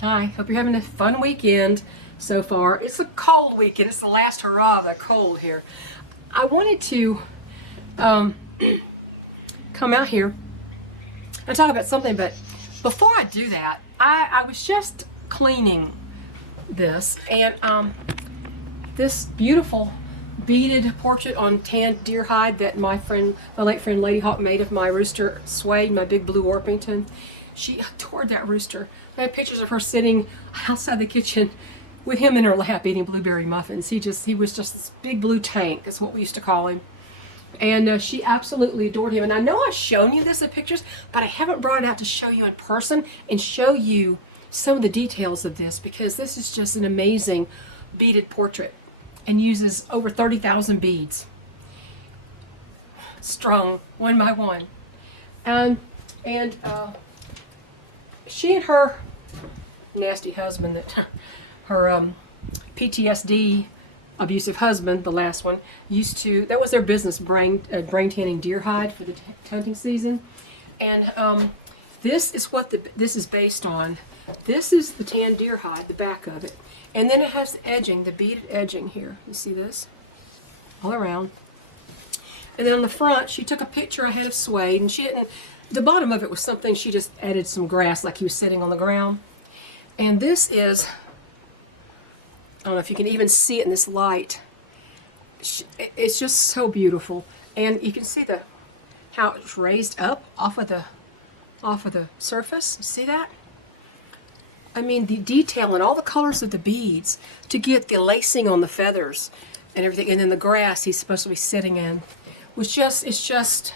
Hi, hope you're having a fun weekend so far. It's a cold weekend. It's the last hurrah of the cold here. I wanted to um, come out here and talk about something, but before I do that, I was just cleaning this, and this beautiful beaded portrait on tanned deer hide that my late friend Lady Hawk made of my rooster Suede, my big blue Orpington. She adored that rooster. I had pictures of her sitting outside the kitchen with him in her lap eating blueberry muffins. He was just this big blue tank, is what we used to call him. And she absolutely adored him. And I know I've shown you this in pictures, but I haven't brought it out to show you in person and show you some of the details of this, because this is just an amazing beaded portrait and uses over 30,000 beads strung one by one. And she and her nasty husband, her PTSD abusive husband, the last one, that was their business, brain tanning deer hide for the hunting season. And this is what this is based on. This is the tanned deer hide, the back of it. And then it has the edging, the beaded edging here. You see this? All around. And then on the front, she took a picture ahead of Suede, and the bottom of it was something, she just added some grass like he was sitting on the ground. And this is, I don't know if you can even see it in this light. It's just so beautiful. And you can see how it's raised up off of the surface. You see that? I mean, the detail and all the colors of the beads to get the lacing on the feathers and everything, and then the grass he's supposed to be sitting in, it's just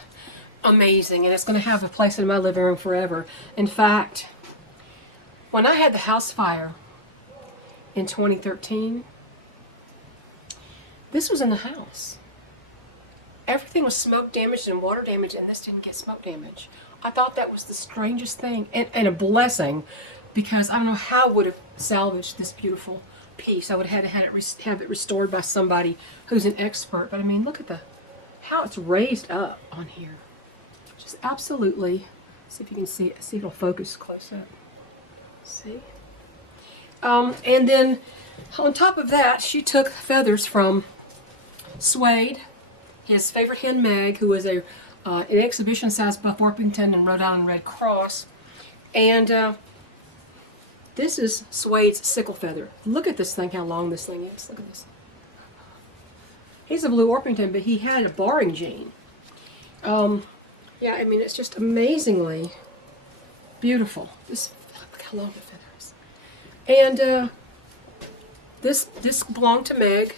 amazing, and it's going to have a place in my living room forever. In fact, when I had the house fire in 2013, this was in the house. Everything was smoke damaged and water damaged, and this didn't get smoke damage. I thought that was the strangest thing, and a blessing, because I don't know how I would have salvaged this beautiful piece. I would have had to have it restored by somebody who's an expert. But I mean, look at how it's raised up on here. Just absolutely. See if you can see it. See if it'll focus close up. See? And then on top of that, she took feathers from Suede, his favorite hen Meg, who was an exhibition-sized buff Orpington and Rhode Island Red Cross. And this is Suede's sickle feather. Look at this thing, how long this thing is. Look at this. He's a blue Orpington, but he had a barring gene. Yeah, I mean, it's just amazingly beautiful. Look how long the feather is. And this belonged to Meg.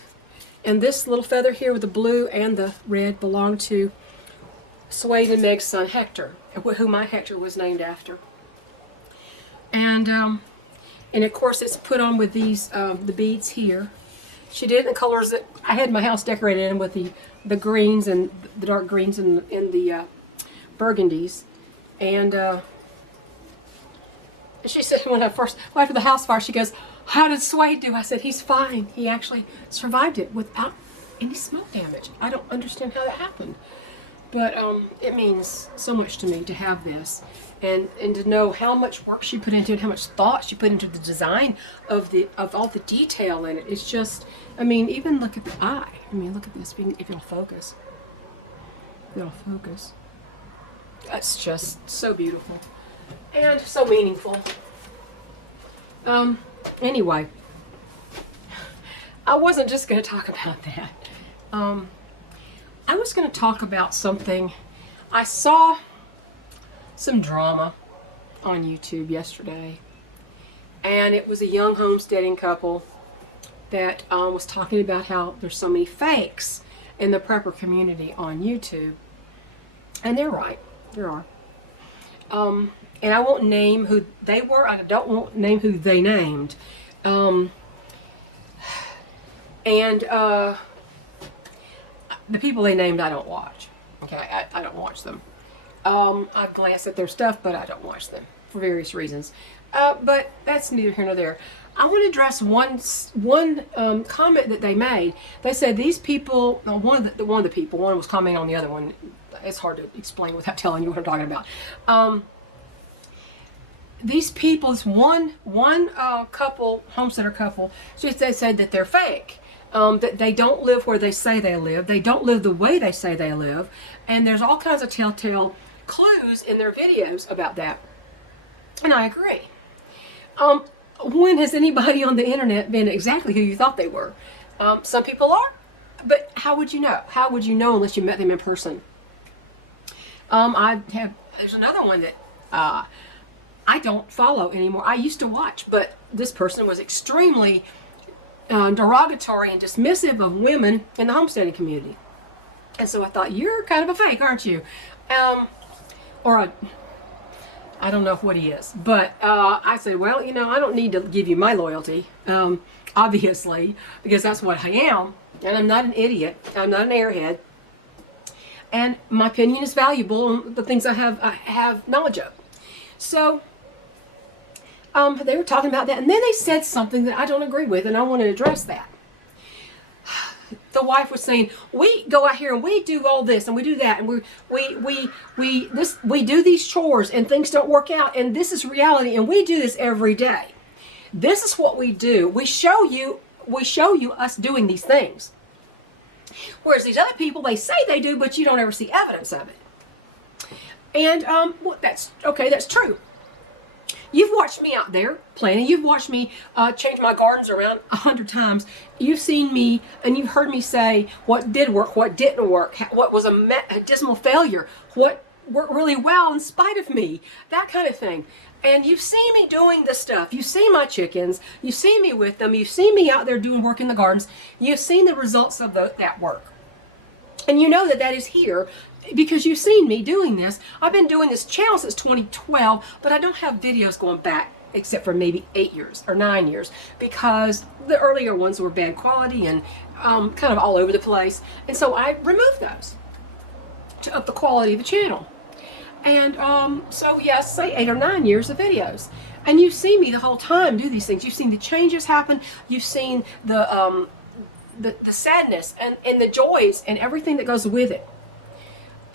And this little feather here with the blue and the red belonged to Suede and Meg's son, Hector, who my Hector was named after. And of course, it's put on with these the beads here. She did it in the colors that I had my house decorated in, with the greens and the dark greens and the burgundies. And she said after the house fire, she goes, "How did Suede do?" I said, "He's fine. He actually survived it without any smoke damage." I don't understand how that happened. But it means so much to me to have this, and to know how much work she put into it, how much thought she put into the design of all the detail in it. It's just, I mean, even look at the eye. I mean, look at this. If it'll focus, That's just so beautiful and so meaningful. Anyway, I wasn't just going to talk about that. I was going to talk about something. I saw some drama on YouTube yesterday, and it was a young homesteading couple that was talking about how there's so many fakes in the prepper community on YouTube. And they're right, there are. And I won't name who they were. I won't name who they named. The people they named, I don't watch. Okay, I don't watch them. I glance at their stuff, but I don't watch them for various reasons. But that's neither here nor there. I want to address one comment that they made. They said these people, one was commenting on the other one. It's hard to explain without telling you what I'm talking about. these people, this one couple, homesteader couple, they said that they're fake. That they don't live where they say they live. They don't live the way they say they live. And there's all kinds of telltale clues in their videos about that. And I agree. When has anybody on the internet been exactly who you thought they were? Some people are, but how would you know? How would you know unless you met them in person? There's another one that I don't follow anymore. I used to watch, but this person was extremely derogatory and dismissive of women in the homesteading community. And so I thought, you're kind of a fake, aren't you? I don't know what he is, but I said, well, I don't need to give you my loyalty, obviously, because that's what I am, and I'm not an idiot. I'm not an airhead, and my opinion is valuable on the things I have knowledge of. So they were talking about that, and then they said something that I don't agree with, and I want to address that. The wife was saying, we go out here and we do all this and we do that, and we do these chores and things don't work out, and this is reality, and we do this every day. This is what we do. We show you us doing these things. Whereas these other people, they say they do, but you don't ever see evidence of it. And that's okay, that's true. You've watched me out there planting. You've watched me change my gardens around 100 times. You've seen me and you've heard me say what did work, what didn't work, what was a dismal failure, what worked really well in spite of me, that kind of thing. And you've seen me doing this stuff. You've seen my chickens. You've seen me with them. You've seen me out there doing work in the gardens. You've seen the results of that work. And you know that is here, because you've seen me doing this. I've been doing this channel since 2012, but I don't have videos going back except for maybe 8 years or 9 years, because the earlier ones were bad quality and kind of all over the place. And so I removed those to up the quality of the channel. And so yes, say 8 or 9 years of videos. And you've seen me the whole time do these things. You've seen the changes happen. You've seen the sadness and the joys and everything that goes with it.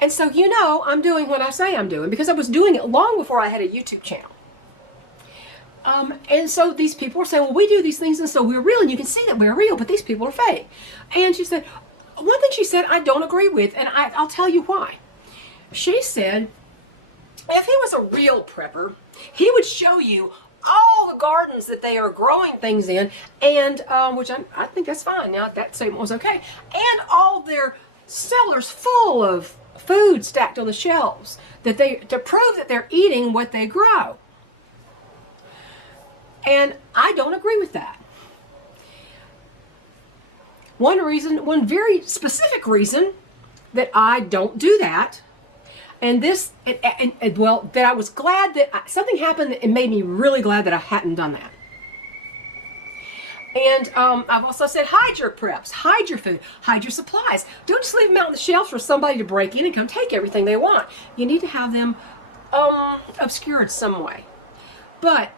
And so I'm doing what I say I'm doing, because I was doing it long before I had a YouTube channel. And so these people were saying, well, we do these things and so we're real, and you can see that we're real, but these people are fake. And she said, one thing she said I don't agree with, and I'll tell you why. She said, if he was a real prepper, he would show you all the gardens that they are growing things in, and which I think that's fine. Now, that statement was okay. And all their cellars full of food stacked on the shelves to prove that they're eating what they grow. And I don't agree with that. One very specific reason that I don't do that, and that I was glad that something happened that it made me really glad that I hadn't done that. And I've also said, hide your preps, hide your food, hide your supplies. Don't just leave them out on the shelves for somebody to break in and come take everything they want. You need to have them obscured some way. But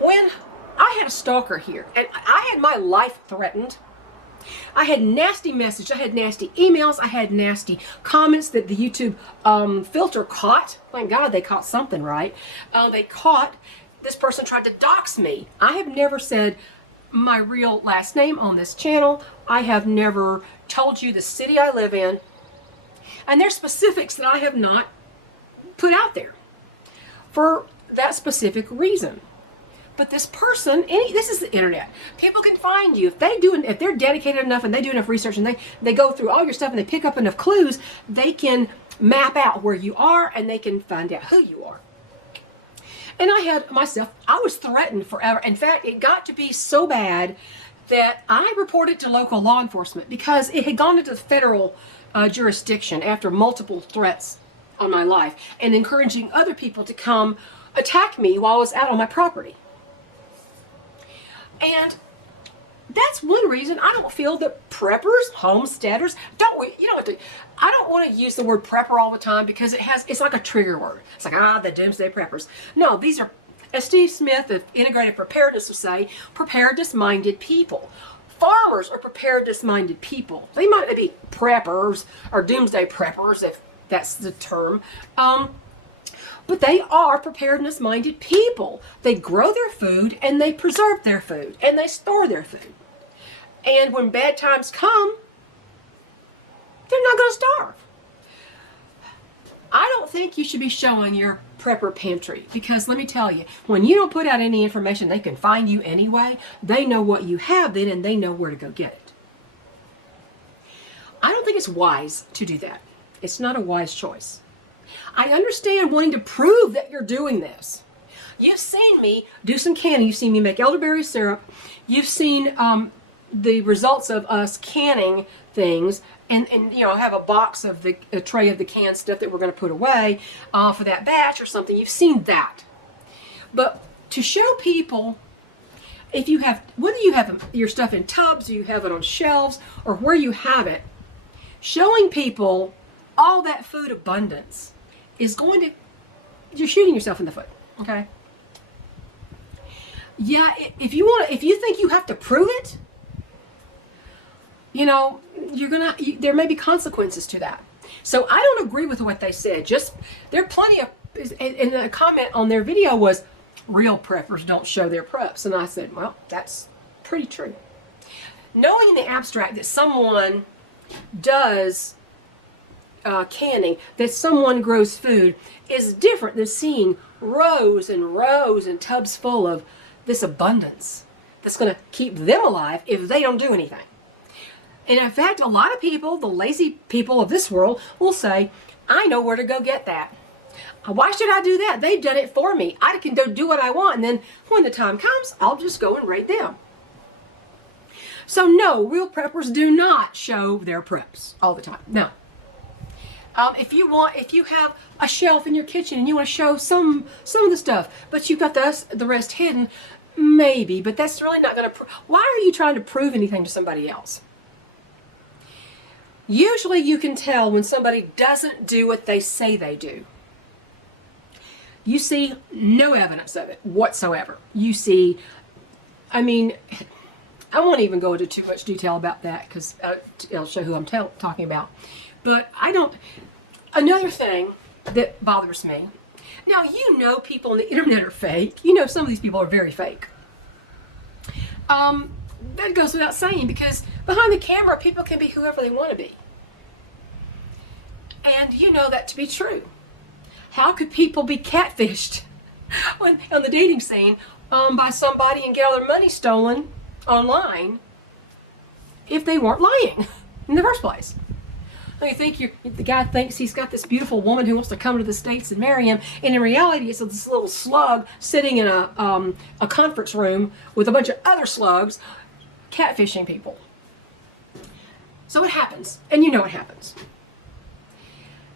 when I had a stalker here, and I had my life threatened, I had nasty messages, I had nasty emails, I had nasty comments that the YouTube filter caught. Thank God they caught something right. They caught, this person tried to dox me. I have never said my real last name on this channel. I have never told you the city I live in. And there's specifics that I have not put out there for that specific reason. But this person, this is the internet. People can find you. If they're dedicated enough and they do enough research and they go through all your stuff and they pick up enough clues, they can map out where you are and they can find out who you are. And I was threatened forever. In fact, it got to be so bad that I reported to local law enforcement, because it had gone into the federal jurisdiction after multiple threats on my life and encouraging other people to come attack me while I was out on my property. And that's one reason I don't feel that preppers, homesteaders, I don't want to use the word prepper all the time, because it's like a trigger word. It's like, the doomsday preppers. No, these are, as Steve Smith of Integrated Preparedness would say, preparedness-minded people. Farmers are preparedness-minded people. They might not be preppers or doomsday preppers, if that's the term. But they are preparedness-minded people. They grow their food and they preserve their food and they store their food. And when bad times come, they're not going to starve. I don't think you should be showing your prepper pantry, because let me tell you, when you don't put out any information, they can find you anyway. They know what you have then, and they know where to go get it. I don't think it's wise to do that. It's not a wise choice. I understand wanting to prove that you're doing this. You've seen me do some canning. You've seen me make elderberry syrup. You've seen the results of us canning things, and have a box of a tray of the canned stuff that we're going to put away for that batch or something. You've seen that. But to show people, whether you have your stuff in tubs or you have it on shelves or where you have it, showing people all that food abundance is you're shooting yourself in the foot, okay? Yeah, if you think you have to prove it, there may be consequences to that. So I don't agree with what they said. There are plenty of, and the comment on their video was, real preppers don't show their preps. And I said, well, that's pretty true. Knowing in the abstract that someone does canning, that someone grows food, is different than seeing rows and rows and tubs full of this abundance that's going to keep them alive if they don't do anything. And in fact, a lot of people, the lazy people of this world, will say, I know where to go get that. Why should I do that? They've done it for me. I can go do what I want, and then when the time comes, I'll just go and raid them. So no, real preppers do not show their preps all the time. No. If you have a shelf in your kitchen and you want to show some of the stuff, but you've got the rest hidden, maybe, but that's really not going to. Why are you trying to prove anything to somebody else? Usually you can tell when somebody doesn't do what they say they do. You see no evidence of it whatsoever. You see, I won't even go into too much detail about that because I'll show who I'm talking about. But another thing that bothers me, now people on the internet are fake. Some of these people are very fake. That goes without saying, because behind the camera, people can be whoever they want to be. And you know that to be true. How could people be catfished on the dating scene by somebody and get all their money stolen online if they weren't lying in the first place? You think the guy thinks he's got this beautiful woman who wants to come to the States and marry him, and in reality it's this little slug sitting in a conference room with a bunch of other slugs catfishing people. So it happens, and it happens.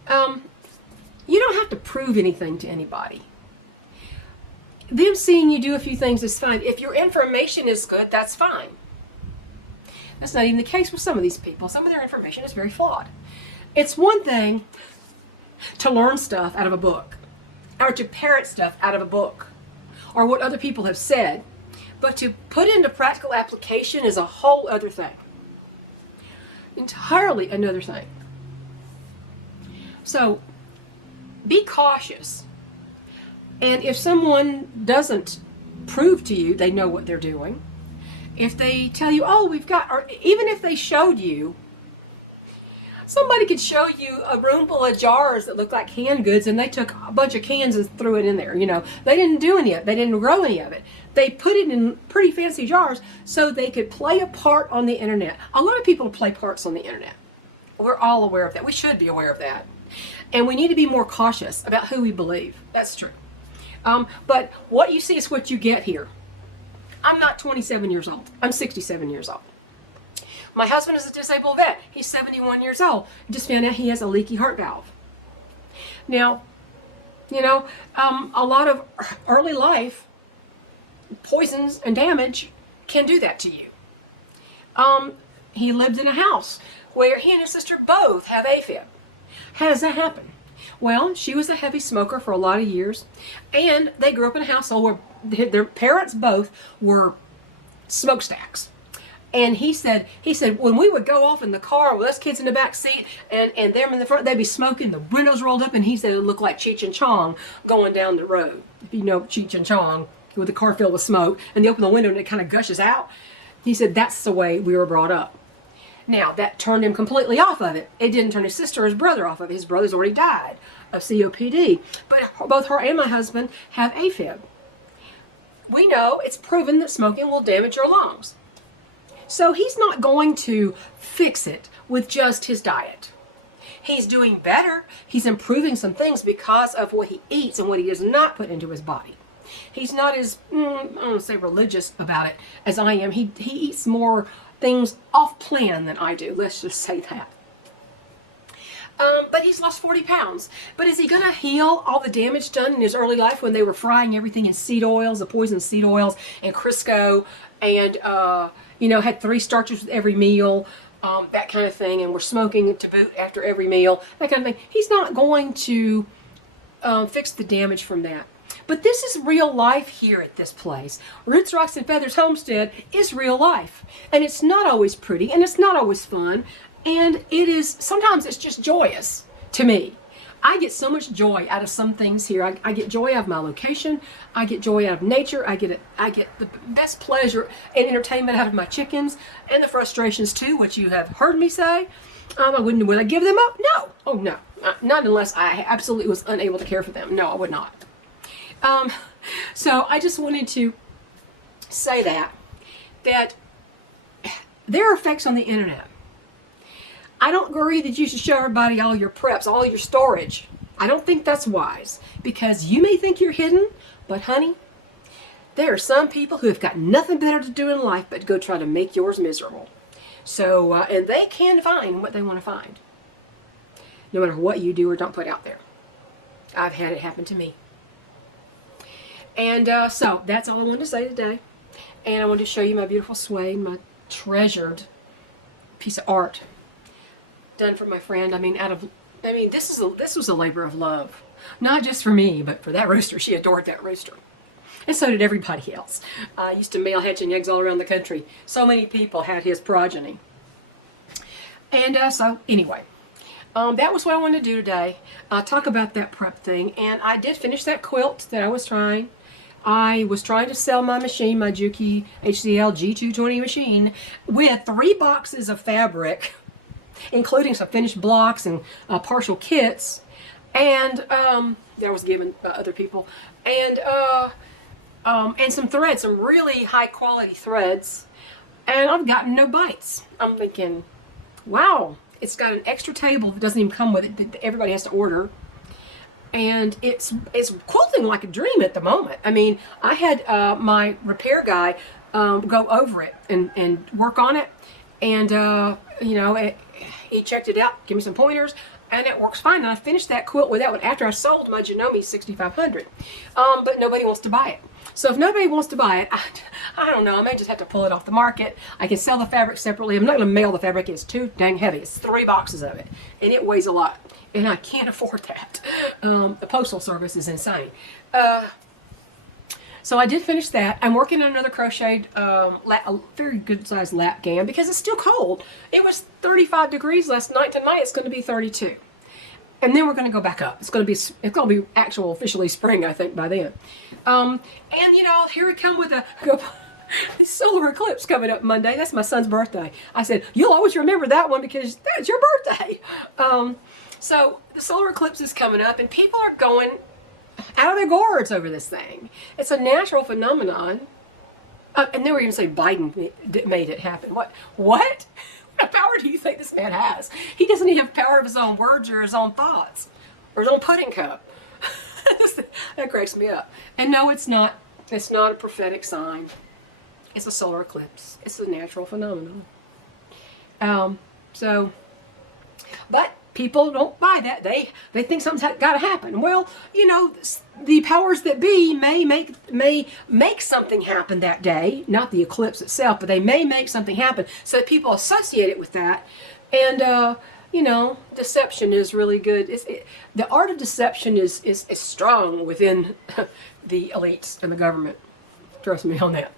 You don't have to prove anything to anybody. Them seeing you do a few things is fine. If your information is good, that's fine. That's not even the case with some of these people. Some of their information is very flawed. It's one thing to learn stuff out of a book, or to parrot stuff out of a book, or what other people have said. But to put into practical application is a whole other thing. Entirely another thing. So, be cautious. And if someone doesn't prove to you they know what they're doing, if they tell you, or even if they showed you, somebody could show you a room full of jars that look like canned goods, and they took a bunch of cans and threw it in there. They didn't do any of it. They didn't grow any of it. They put it in pretty fancy jars so they could play a part on the internet. A lot of people play parts on the internet. We're all aware of that. We should be aware of that. And we need to be more cautious about who we believe. That's true. But what you see is what you get here. I'm not 27 years old. I'm 67 years old. My husband is a disabled vet. He's 71 years old. I just found out he has a leaky heart valve. Now, a lot of early life poisons and damage can do that to you. He lived in a house where he and his sister both have AFib. How does that happen? Well, she was a heavy smoker for a lot of years, and they grew up in a household where their parents both were smokestacks. And he said when we would go off in the car with us kids in the back seat and them in the front, they'd be smoking, the windows rolled up, and he said it looked like Cheech and Chong going down the road. If you know Cheech and Chong, with the car filled with smoke, and they open the window and it kind of gushes out. He said that's the way we were brought up. Now, that turned him completely off of it. It didn't turn his sister or his brother off of it. His brother's already died of COPD. But both her and my husband have AFib. We know it's proven that smoking will damage your lungs. So he's not going to fix it with just his diet. He's doing better. He's improving some things because of what he eats and what he does not put into his body. He's not as, I don't want to say religious about it as I am. He eats more things off plan than I do. Let's just say that. But he's lost 40 pounds. But is he going to heal all the damage done in his early life when they were frying everything in seed oils, the poison seed oils, and Crisco, and, had 3 starches with every meal, that kind of thing, and we're smoking to boot after every meal, that kind of thing? He's not going to fix the damage from that. But this is real life here at this place. Roots, Rocks, and Feathers Homestead is real life. And it's not always pretty, and it's not always fun, and sometimes it's just joyous to me. I get so much joy out of some things here. I get joy out of my location. I get joy out of nature. I get the best pleasure and entertainment out of my chickens, and the frustrations too, which you have heard me say. Would I give them up? No. Oh, no. Not unless I absolutely was unable to care for them. No, I would not. So I just wanted to say that there are effects on the internet. I don't agree that you should show everybody all your preps, all your storage. I don't think that's wise, because you may think you're hidden, but honey, there are some people who have got nothing better to do in life but go try to make yours miserable. So, and they can find what they want to find, no matter what you do or don't put out there. I've had it happen to me. And so that's all I wanted to say today. And I wanted to show you my beautiful suede, my treasured piece of art done for my friend. This was a labor of love, not just for me, but for that rooster. She adored that rooster, and so did everybody else. I used to mail hatching eggs all around the country. So many people had his progeny. And so anyway, that was what I wanted to do today. Talk about that prep thing. And I did finish that quilt that I was trying. I was trying to sell my machine, my Juki HCL G220 machine, with 3 boxes of fabric, including some finished blocks and partial kits, and that I was given other people, and some threads, some really high quality threads, and I've gotten no bites. I'm thinking, wow, it's got an extra table that doesn't even come with it that everybody has to order. And it's quilting like a dream at the moment. I mean, I had my repair guy go over it and work on it, and he checked it out, give me some pointers, and it works fine. And I finished that quilt with that one after I sold my Janome 6500. But nobody wants to buy it. So if nobody wants to buy it, I don't know, I may just have to pull it off the market. I can sell the fabric separately. I'm not going to mail the fabric. It's too dang heavy. It's 3 boxes of it, and it weighs a lot, and I can't afford that. The postal service is insane. So I did finish that. I'm working on another crocheted, a very good sized lap gown, because it's still cold. It was 35 degrees last night. Tonight it's going to be 32. And then we're going to go back up. It's going to be actual officially spring, I think, by then. And here we come with a solar eclipse coming up Monday. That's my son's birthday. I said, you'll always remember that one because that's your birthday. So the solar eclipse is coming up, and people are going out of their gourds over this thing. It's a natural phenomenon. And then we're going to say Biden made it happen. What? What power do you think this man has? He doesn't even have power of his own words or his own thoughts or his own pudding cup. That cracks me up. And no, it's not. It's not a prophetic sign. It's a solar eclipse. It's a natural phenomenon. But people don't buy that. They think something's got to happen. Well, the powers that be may make something happen that day. Not the eclipse itself, but they may make something happen so that people associate it with that. And deception is really good. The art of deception is strong within the elites and the government. Trust me on that.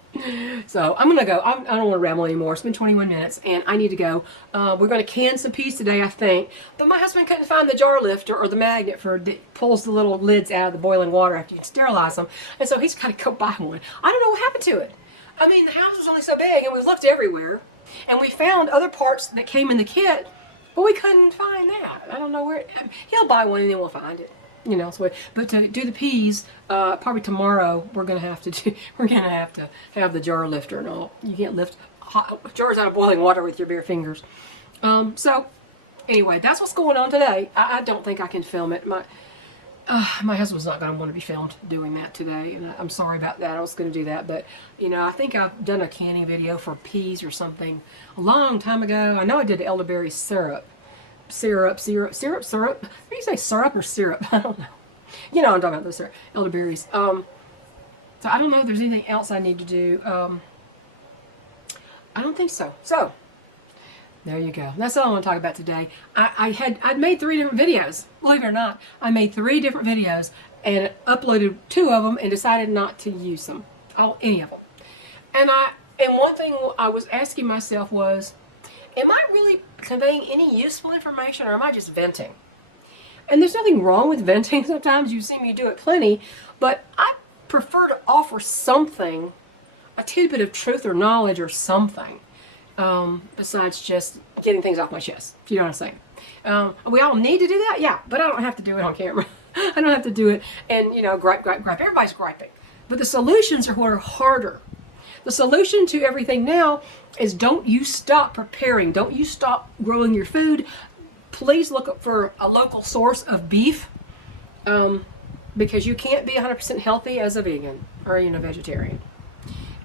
So I'm gonna go. I don't want to ramble anymore. It's been 21 minutes, and I need to go. We're gonna can some peas today, I think. But my husband couldn't find the jar lifter or the magnet that pulls the little lids out of the boiling water after you sterilize them, and so he's got to go buy one. I don't know what happened to it. I mean, the house was only so big, and we looked everywhere, and we found other parts that came in the kit, but we couldn't find that. I don't know where. He'll buy one, and then we'll find it. You know, so but to do the peas, probably tomorrow we're gonna have to have the jar lifter and all. You can't lift jars out of boiling water with your bare fingers. So anyway, that's what's going on today. I don't think I can film it. My husband's not gonna want to be filmed doing that today, and I'm sorry about that. I was gonna do that, but you know, I think I've done a canning video for peas or something a long time ago. I know I did elderberry syrup. Syrup. What do you say, syrup or syrup? I don't know. You know what I'm talking about, those syrup, elderberries. So I don't know if there's anything else I need to do. I don't think so. So there you go. That's all I want to talk about today. I'd made 3 different videos. Believe it or not, I made 3 different videos and uploaded 2 of them and decided not to use them, any of them. And one thing I was asking myself was, am I really conveying any useful information, or am I just venting? And there's nothing wrong with venting. Sometimes you see me do it plenty, but I prefer to offer something, a tidbit of truth or knowledge or something, besides just getting things off my chest. Do you know what I'm saying? We all need to do that, yeah, but I don't have to do it on camera. I don't have to do it and, you know, gripe. Everybody's griping. But the solutions are what are harder. The solution to everything now is, don't you stop preparing. Don't you stop growing your food. Please look for a local source of beef, because you can't be 100% healthy as a vegan or a vegetarian,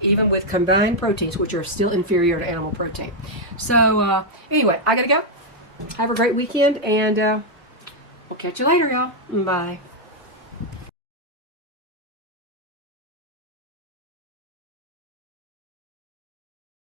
even with combined proteins, which are still inferior to animal protein. So anyway, I gotta go. Have a great weekend, and we'll catch you later, y'all. Bye.